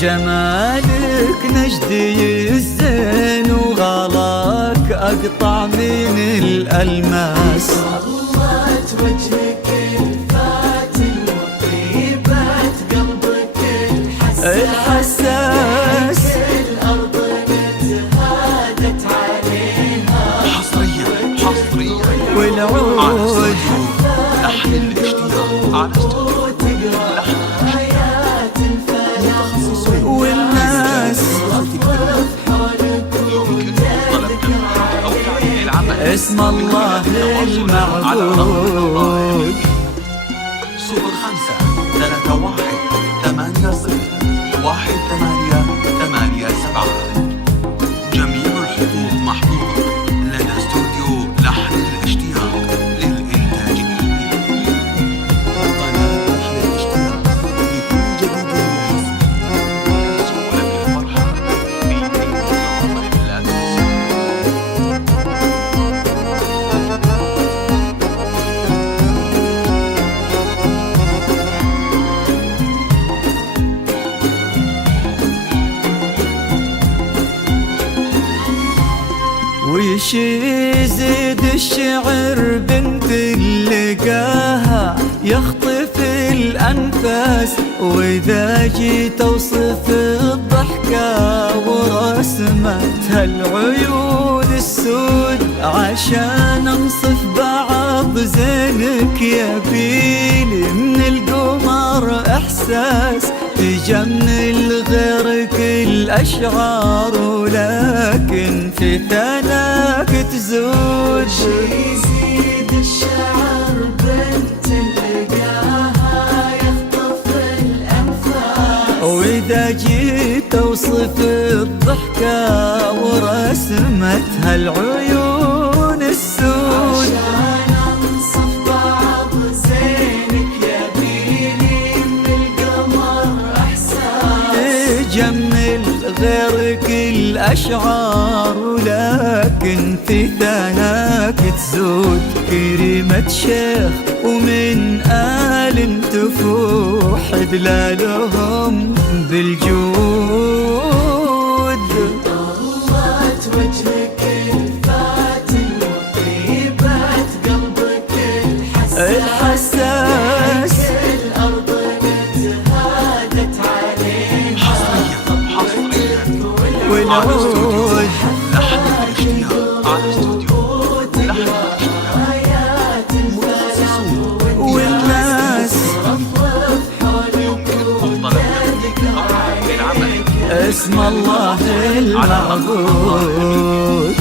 جمالك نجدي الزين وغلاك أقطع من الألماس. ظلت وجهك الفاتن وطيبة قلبك الحساس. الأرض نتهادت عليها حصريا والعود لحن الاشتياق على وتقرأ آيات الفلاح والناس اسم الله المعبود. 0531801887. جميع الحقوق محفوظة لدى استوديو لحن الاشتياق للإنتاج الفني. قناة لحن الاشتياق لكل جديد وحصري. سهولة الفرحة في أي عمر لا تنسى. ويش يزيد الشعر بنت لقاها يخطف الأنفاس، وإذا جيت أوصف الضحكة ورسمتها العيون السود، عشان أنصف بعض زينك يبيلي من القمر إحساس، تجمل غيرك الأشعار ولكن في ثناك تزود. يزيد الشعر بنت لقاها يخطف الأنفاس، وإذا جيت أوصف الضحكة ورسمتها العيون السود، عشان أنصف بعض زينك يبيلي من القمر إحساس، تجمل غيرك الأشعار ولكن في ثناك تزود. كريمة شيخ ومن آل تفوح دلالهم بالجود. ظلت وجهك الفاتن وطيبة قلبك الحساس. الأرض نتهادت عليها والعود لحن الاشتياق على استوديو لحن آيات الفلاح والناس اسم الله المعبود.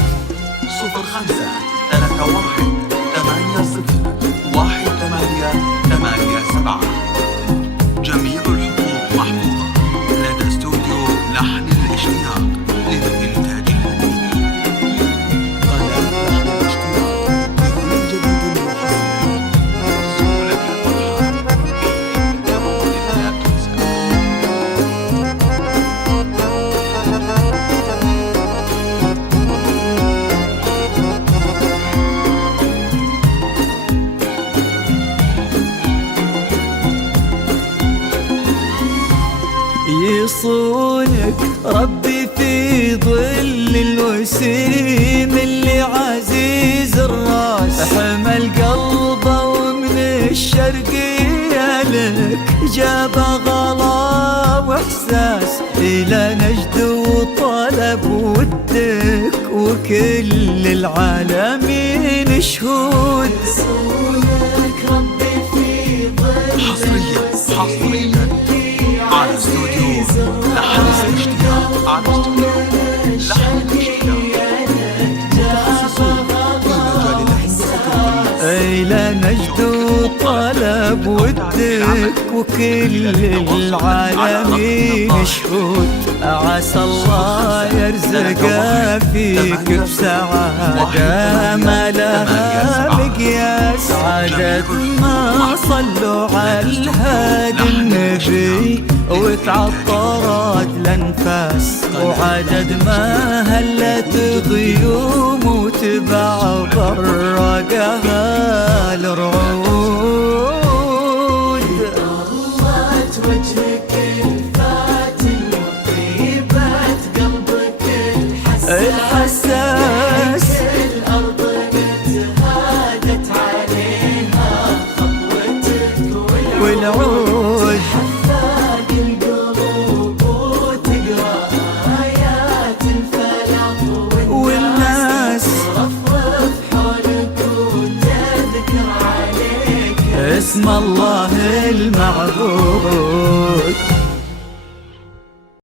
0531801887. جميع الحقوق محفوظة لدى استوديو لحن الاشتياق للإنتاج الفني. قناة لحن الاشتياق لكل جديد وحصري. سهولة الفرحة في أي عمر لا تنسى. يصونك ربي في ظل الوسيم اللي عزيز الراس، حمل قلبه ومن الشرقية لك جاب غلا واحساس، الى نجد وطلب ودك وكل العالمين شهود. يصونك ربي في ظل حصريا على استوديو لحن الاشتياق على استوديو لحن الاشتياق. متخصصون في مجال اللحن والتكريس. إلى نجد طلب ودك وكل العالمين شهود، عسى الله يرزق فيك بسعادة ما لها مقياس، عدد ما صلوا على الهادي النبي وتعطرت الأنفاس، وعدد ما هلت غيوم وتبع برقها الرعود. ظلت وجهك الفاتن اسم الله المعبود.